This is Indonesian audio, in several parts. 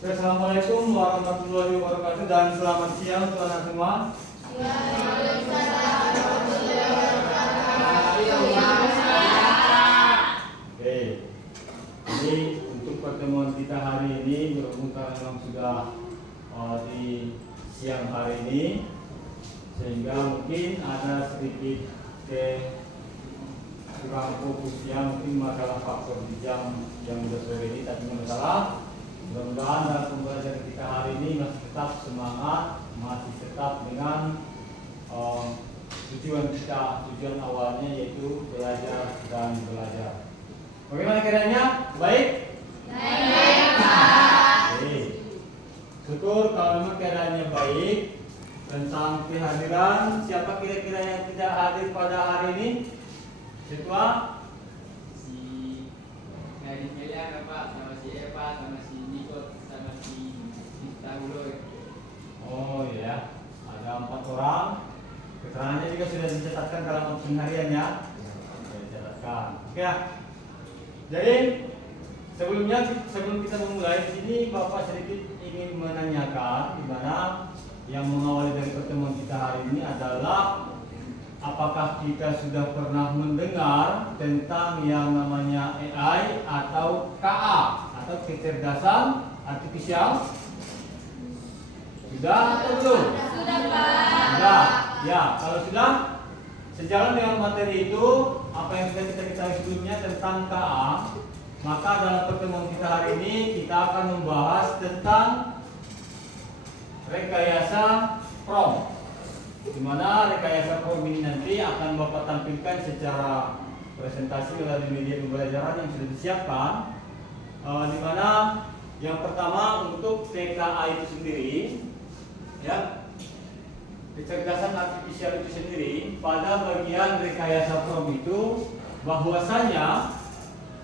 Assalamualaikum warahmatullahi wabarakatuh dan selamat siang untuk anak semua. Oke, jadi untuk pertemuan kita hari ini berhubung karena memang sudah di siang hari ini, sehingga mungkin ada sedikit kurang fokusnya, mungkin masalah faktor di jam yang sudah sore ini, tapi masalah. Mudah-mudahan dalam pembelajaran kita hari ini masih tetap semangat, masih tetap dengan tujuan awalnya yaitu belajar dan belajar. Bagaimana keadaannya? Baik? Baik, Pak. Oke. Syukur kalau memang keadaannya baik. Tentang kehadiran, siapa kira-kira yang tidak hadir pada hari ini? Ketua? Si Nadine Meliana, Pak, sama si Eva, sama si Niko, sama si Tahuloy. Oh ya, ada 4 orang. Keterangannya juga sudah dicatatkan dalam absen harian ya. Dicatatkan. Oke ya. Jadi sebelum kita memulai di sini, Bapak sedikit ingin menanyakan di mana yang mengawali dari pertemuan kita hari ini adalah apakah kita sudah pernah mendengar tentang yang namanya AI atau KA atau kecerdasan artifisial? Sudah atau belum? Sudah, Pak. Sudah. Ya, kalau sudah, sejalan dengan materi itu, apa yang sudah kita ketahui sebelumnya tentang KA, maka dalam pertemuan kita hari ini kita akan membahas tentang rekayasa PROM, di mana rekayasa PROM ini nanti akan Bapak tampilkan secara presentasi melalui media pembelajaran yang sudah disiapkan, di mana yang pertama untuk TKA itu sendiri, ya, kecerdasan artifisial itu sendiri. Pada bagian rekayasa PROM itu, bahwasanya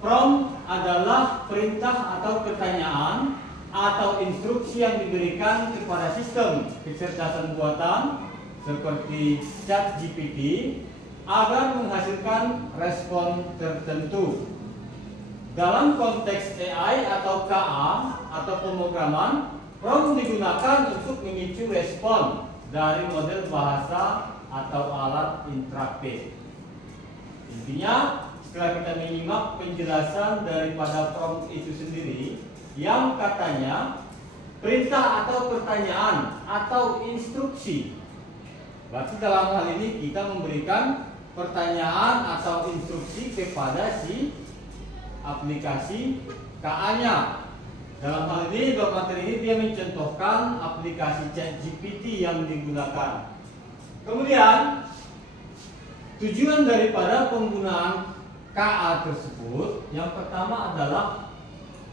PROM adalah perintah atau pertanyaan atau instruksi yang diberikan kepada sistem kecerdasan buatan seperti ChatGPT agar menghasilkan respon tertentu. Dalam konteks AI atau KA atau pemrograman, PROM digunakan untuk memicu respon dari model bahasa atau alat interaktif. Intinya, setelah kita menyimak penjelasan daripada PROM itu sendiri, yang katanya perintah atau pertanyaan atau instruksi. Berarti dalam hal ini kita memberikan pertanyaan atau instruksi kepada si aplikasi KA-nya. Dalam hal ini, dalam materi ini dia mencontohkan aplikasi ChatGPT yang digunakan. Kemudian, tujuan daripada penggunaan KA tersebut yang pertama adalah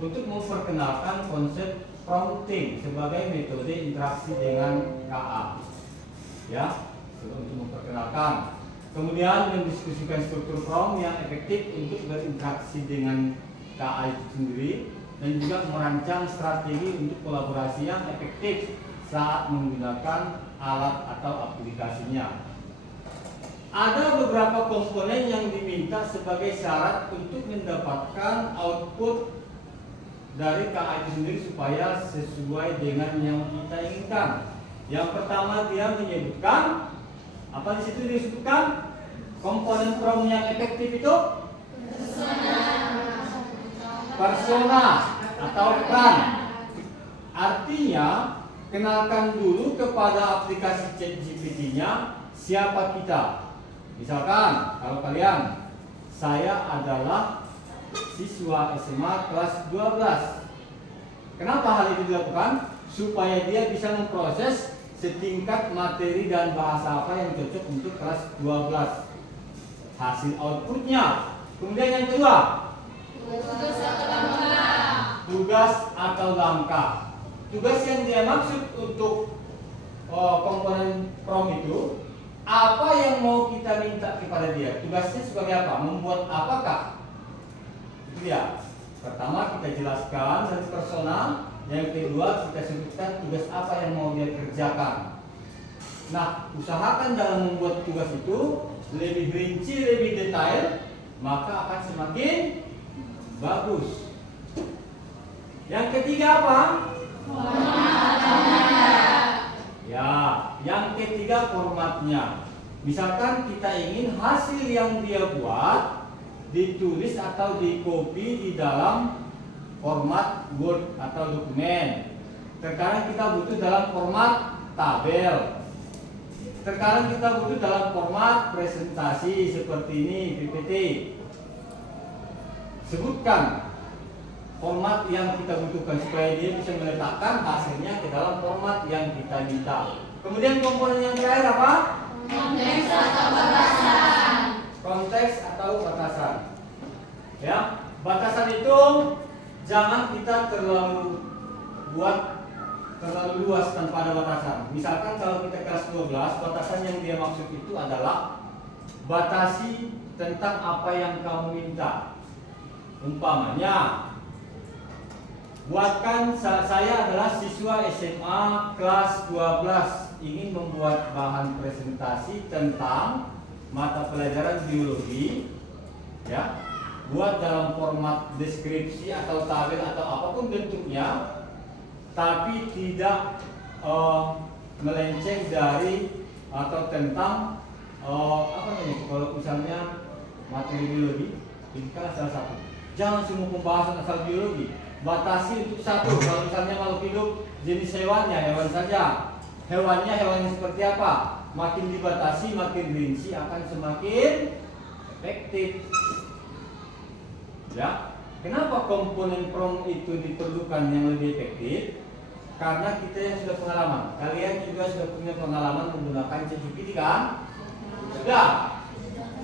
untuk memperkenalkan konsep prompting sebagai metode interaksi dengan KA, ya, untuk memperkenalkan. Kemudian mendiskusikan struktur PROM yang efektif untuk berinteraksi dengan KA itu sendiri, dan juga merancang strategi untuk kolaborasi yang efektif saat menggunakan alat atau aplikasinya. Ada beberapa komponen yang diminta sebagai syarat untuk mendapatkan output dari KA itu sendiri supaya sesuai dengan yang kita inginkan. Yang pertama, dia menyebutkan apa di situ disebutkan komponen PROM yang efektif itu persona atau peran. Artinya, kenalkan dulu kepada aplikasi ChatGPT-nya siapa kita. Misalkan, kalau kalian, saya adalah siswa SMA kelas 12. Kenapa hal itu dilakukan? Supaya dia bisa memproses setingkat materi dan bahasa apa yang cocok untuk kelas 12. Hasil outputnya. Kemudian yang kedua, tugas atau langkah. Tugas yang dia maksud untuk komponen PROM itu, apa yang mau kita minta kepada dia? Tugasnya sebagai apa? Membuat apakah? Itu dia. Pertama kita jelaskan dari persona, yang kedua kita sebutkan tugas apa yang mau dia kerjakan. Nah, usahakan dalam membuat tugas itu lebih rinci, lebih detail, maka akan semakin bagus. Yang ketiga apa? Ya, yang ketiga formatnya. Misalkan kita ingin hasil yang dia buat ditulis atau di-copy di dalam format Word atau dokumen. Terkadang kita butuh dalam format tabel. Terkadang kita butuh dalam format presentasi seperti ini, PPT. Sebutkan format yang kita butuhkan supaya dia bisa meletakkan hasilnya ke dalam format yang kita minta. Kemudian komponen yang terakhir apa? Konteks atau batasan. Konteks atau batasan. Ya, batasan itu jangan kita terlalu luas tanpa ada batasan. Misalkan kalau kita kelas 12, batasan yang dia maksud itu adalah batasi tentang apa yang kamu minta. Umpamanya, buatkan saya adalah siswa SMA kelas 12 ingin membuat bahan presentasi tentang mata pelajaran biologi, ya, buat dalam format deskripsi atau tabel atau apapun bentuknya, tapi tidak melenceng dari atau tentang apa namanya, kalau misalnya materi biologi, ini kan salah satu. Jangan semua pembahasan asal biologi. Batasi untuk satu. Kalau misalnya makhluk hidup jenis hewannya, hewan saja. Hewannya hewan yang seperti apa? Makin dibatasi, makin rinci akan semakin efektif. Ya. Kenapa komponen prom itu diperlukan yang lebih efektif? Karena kita yang sudah pengalaman. Kalian juga sudah punya pengalaman menggunakan ChatGPT kan? Sudah.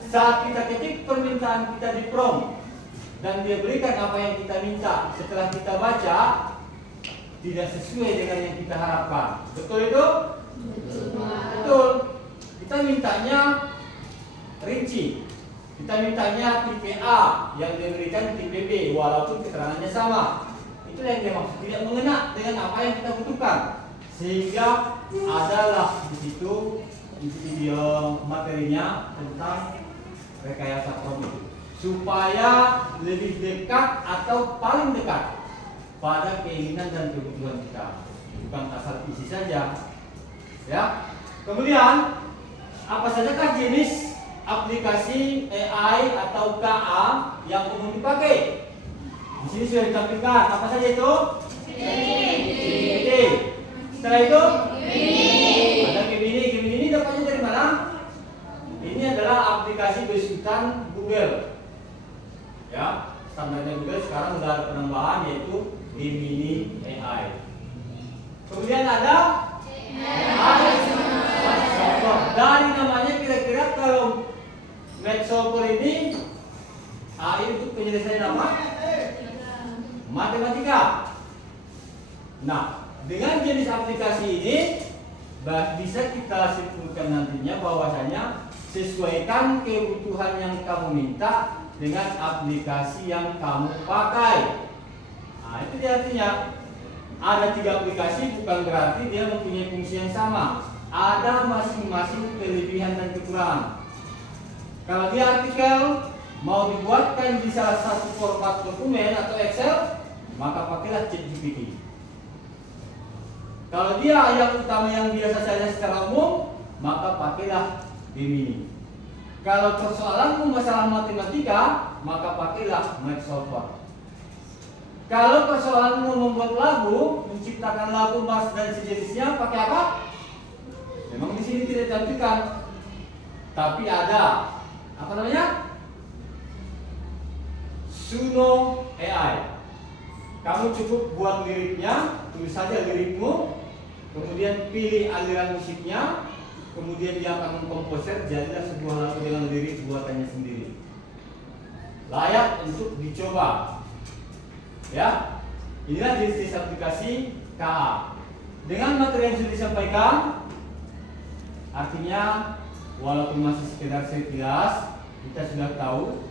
Saat kita ketik permintaan kita di prom dan dia berikan apa yang kita minta, setelah kita baca tidak sesuai dengan yang kita harapkan. Betul itu? Betul. Kita mintanya rinci. Kita mintanya tipe A, yang dia berikan tipe B, walaupun keterangannya sama. Itulah yang dia maksud, tidak mengena dengan apa yang kita butuhkan. Sehingga adalah di situ video materinya tentang rekayasa prom itu, supaya lebih dekat atau paling dekat pada keinginan dan kebutuhan kita, bukan asal isi saja. Ya. Kemudian apa sajakah jenis aplikasi AI atau KA yang umum dipakai? Di sini sudah ditampilkan apa saja itu? GPT. Setelah itu ada Gemini. Gemini ini dapatnya dari mana? Ini adalah aplikasi besutan Google. Ya, standarnya Google sekarang sudah ada penambahan yaitu Gemini AI. Kemudian ada Matchsolver. Dari namanya kira-kira kalau Matchsolver ini AI untuk penyelesaian apa? Matematika. Nah, dengan jenis aplikasi ini bisa kita simpulkan nantinya bahwasanya sesuaikan kebutuhan yang kamu minta dengan aplikasi yang kamu pakai. Nah, itu dia artinya. Ada 3 aplikasi bukan berarti dia mempunyai fungsi yang sama. Ada masing-masing kelebihan dan kekurangan. Kalau dia artikel mau dibuatkan di salah satu format dokumen atau Excel, maka pakailah ChatGPT. Kalau dia yang utama yang biasa saja secara umum, maka pakailah Gemini. Kalau persoalanmu masalah matematika, maka pakailah Matchsolver. Kalau persoalanmu membuat lagu, menciptakan lagu, mas dan sejenisnya, pakai apa? Memang di sini tidak ditampilkan, tapi ada apa namanya? Suno AI. Kamu cukup buat liriknya, tulis saja lirikmu, kemudian pilih aliran musiknya, kemudian dia akan mengkomposer, jadilah sebuah lagu dengan lirik buatannya sendiri. Layak untuk dicoba. Ya, inilah jenis aplikasi KA. Dengan materi yang sudah disampaikan, artinya walaupun masih sekedar sekilas, kita sudah tahu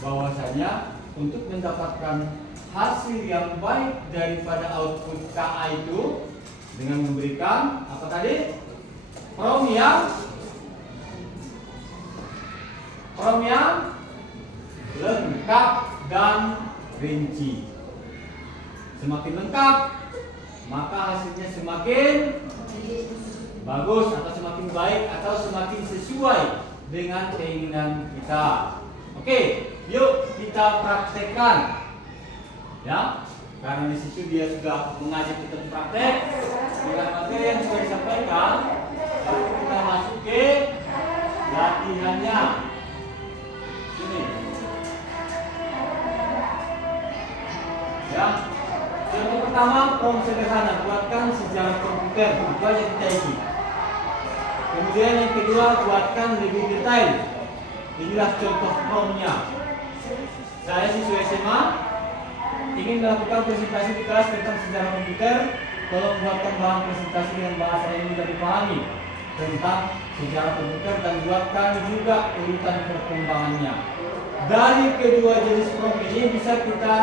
bahwasanya untuk mendapatkan hasil yang baik daripada output KA itu dengan memberikan apa tadi? Prom yang lengkap dan rinci. Semakin lengkap, maka hasilnya semakin bagus atau semakin baik atau semakin sesuai dengan keinginan kita. Oke, yuk kita praktekkan. Ya, karena di situ dia sudah mengajak kita praktek dengan materi yang sudah disampaikan. Lalu kita masuk ke latihannya. Sini. Ya. Yang pertama, prom sederhana, buatkan sejarah komputer. Itu aja kita isi. Kemudian yang kedua, buatkan lebih detail. Inilah contoh promnya. Saya siswa SMA ingin melakukan presentasi di kelas tentang sejarah komputer. Tolong buatkan bahan presentasi dengan bahasa yang mudah dipahami tentang sejarah komputer dan buatkan juga urutan perkembangannya. Dari kedua jenis prom ini bisa kita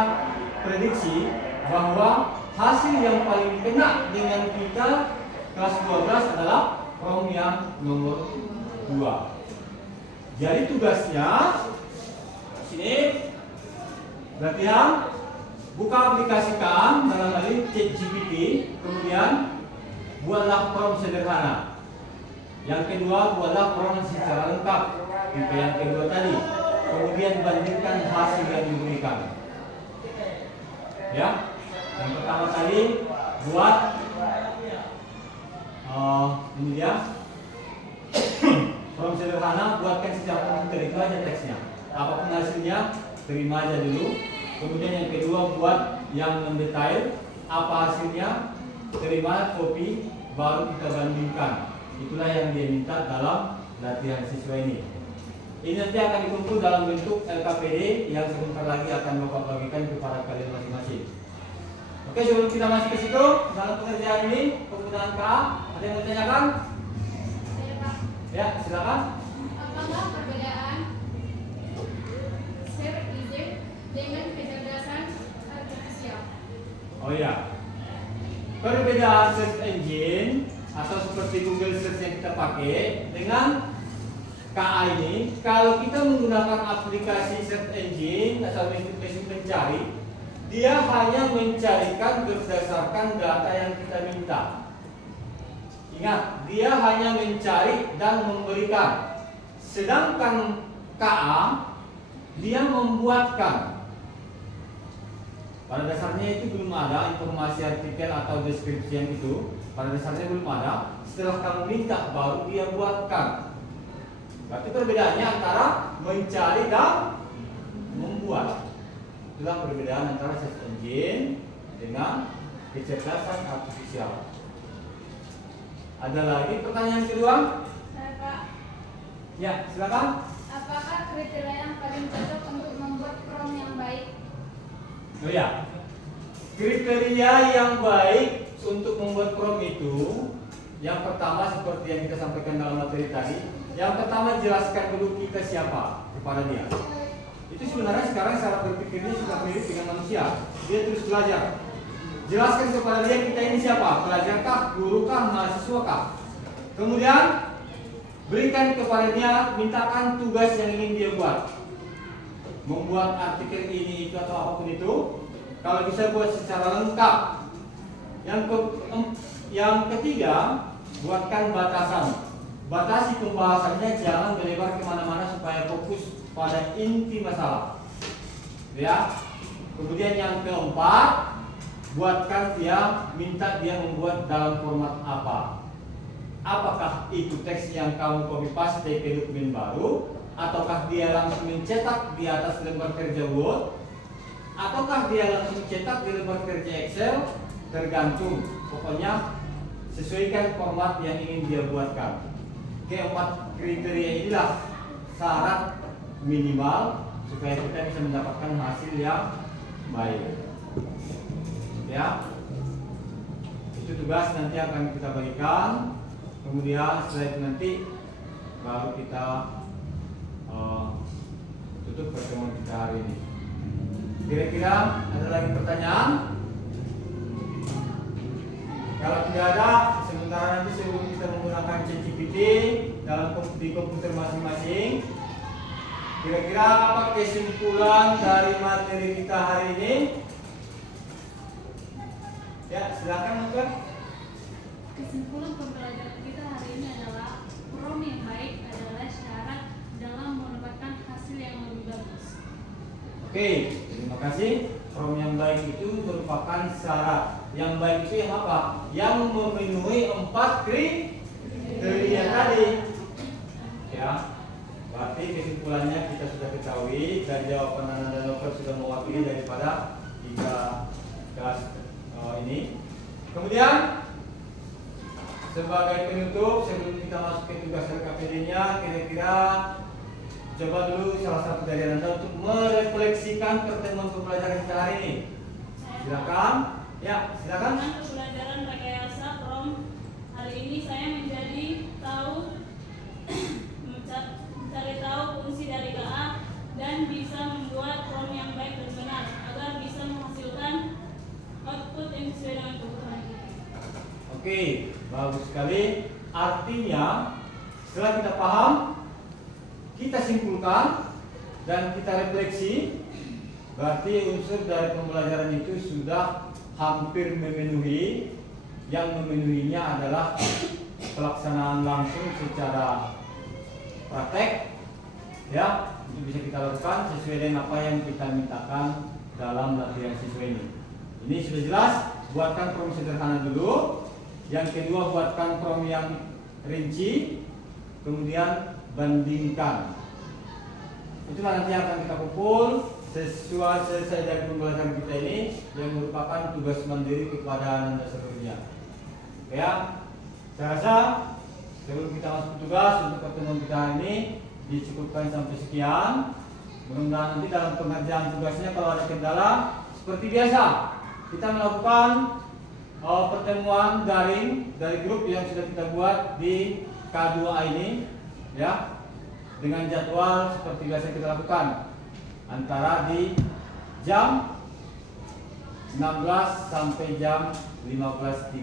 prediksi bahwa hasil yang paling kena dengan kita kelas 12 adalah prom yang nomor 2. Jadi tugasnya sini latihan, buka aplikasikan dalam hal ini ChatGPT, kemudian buatlah prom sederhana. Yang kedua, buatlah prom secara lengkap. Yang kedua tadi, kemudian bandingkan hasil yang diberikan. Ya, yang pertama tadi buat ini dia prom sederhana, buatkan secara komputer, itu aja teksnya. Apapun hasilnya terima aja dulu. Kemudian yang kedua, buat yang mendetail, apa hasilnya terima, copy, baru kita bandingkan. Itulah yang dia minta dalam latihan siswa ini. Ini nanti akan dikumpul dalam bentuk LKPD yang sebentar lagi akan Bapak bagikan kepada kalian masing-masing. Oke, sebelum kita masuk ke situ, dalam pengerjaan ini penggunaan KA, ada yang bertanyakan? Ya, silakan. Apakah perbedaan search engine dengan kecerdasan artifisial? Oh iya, perbedaan search engine atau seperti Google Search yang kita pakai dengan KA ini, kalau kita menggunakan aplikasi search engine atau mesin pencari, dia hanya mencarikan berdasarkan data yang kita minta. Ingat, dia hanya mencari dan memberikan. Sedangkan KA, dia membuatkan. Pada dasarnya itu belum ada informasi artikel atau deskripsi yang itu. Pada dasarnya belum ada. Setelah kamu minta, baru dia buatkan. Berarti perbedaannya antara mencari dan membuat. Itulah perbedaan antara search engine dengan kecerdasan artifisial. Ada lagi pertanyaan kedua? Saya Pak, Ya, silakan. apakah kriteria yang paling cocok untuk membuat prom yang baik? Oh ya, kriteria yang baik untuk membuat prom itu, yang pertama seperti yang kita sampaikan dalam materi tadi. Yang pertama, jelaskan dulu kita siapa kepada dia. Itu sebenarnya sekarang cara berpikirnya sudah mirip dengan manusia. Dia terus belajar. Jelaskan kepada dia kita ini siapa, pelajar kah, guru kah, mahasiswa kah. Kemudian berikan kepada dia, mintakan tugas yang ingin dia buat. Membuat artikel ini itu atau apapun itu. Kalau bisa buat secara lengkap. Yang ketiga, buatkan batasan. Batasi pembahasannya, jangan melebar kemana-mana supaya fokus pada inti masalah. Ya. Kemudian yang keempat, buatkan dia, minta dia membuat dalam format apa. Apakah itu teks yang kamu copy paste ke dokumen baru, ataukah dia langsung mencetak di atas lembar kerja Word, ataukah dia langsung cetak di lembar kerja Excel, tergantung. Pokoknya sesuaikan format yang ingin dia buatkan. Keempat kriteria inilah syarat minimal supaya kita bisa mendapatkan hasil yang baik. Ya, itu tugas nanti akan kita bagikan. Kemudian setelah itu nanti baru kita tutup pertemuan kita hari ini. Kira-kira ada lagi pertanyaan? Kalau tidak ada, sementara nanti sebelum kita menggunakan ChatGPT di komputer masing-masing, kira-kira apa kesimpulan dari materi kita hari ini? Ya, silakan Dokter. Kesimpulan pembelajaran kita hari ini adalah prom yang baik adalah syarat dalam mendapatkan hasil yang lebih bagus. Oke, terima kasih. Prom yang baik itu merupakan syarat. Yang baik itu yang apa? Yang memenuhi 4 kriteria tadi. Ya, berarti kesimpulannya kita sudah ketahui dan jawaban Nana dan Dokter sudah mewakili daripada 3 kelas ini. Kemudian sebagai penutup sebelum kita masuk ke tugas RKPD-nya, kira-kira coba dulu salah satu dari Anda untuk merefleksikan pertemuan pembelajaran kita hari ini. Silakan. Ya, silakan. Dengan pembelajaran rekayasa prom hari ini saya menjadi mencari tahu fungsi dari KA dan bisa membuat prom yang baik dan benar agar bisa menghasilkan output yang sesuai dengan kebutuhan kita. Oke, bagus sekali. Artinya setelah kita paham, kita simpulkan dan kita refleksi, berarti unsur dari pembelajaran itu sudah hampir memenuhi. Yang memenuhinya adalah pelaksanaan langsung secara praktek, ya, itu bisa kita lakukan sesuai dengan apa yang kita mintakan dalam latihan siswa ini. Ini sudah jelas. Buatkan prom sederhana dulu. Yang kedua, buatkan prom yang rinci. Kemudian bandingkan. Itulah nanti akan kita kumpul sesuai selesai dari pembelajaran kita ini yang merupakan tugas mandiri kepada Anda seluruhnya. Ya, saya rasa sebelum kita masuk tugas untuk pertemuan kita hari ini dicukupkan sampai sekian. Mudah-mudahan nanti dalam pengerjaan tugasnya kalau ada kendala seperti biasa kita melakukan pertemuan daring dari grup yang sudah kita buat di K2A ini, ya, dengan jadwal seperti biasa kita lakukan antara di jam 16 sampai jam 15.30.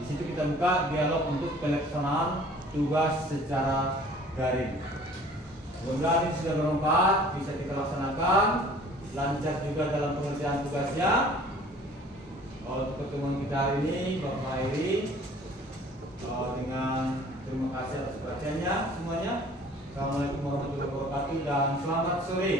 Di situ kita buka dialog untuk pelaksanaan tugas secara daring. Mudah-mudahan ini sudah bermanfaat, bisa kita laksanakan, lancar juga dalam pengerjaan tugasnya. Untuk pertemuan kita hari ini, Bapak Iri, dengan terima kasih atas perhatiannya semuanya. Assalamualaikum warahmatullahi wabarakatuh dan selamat sore.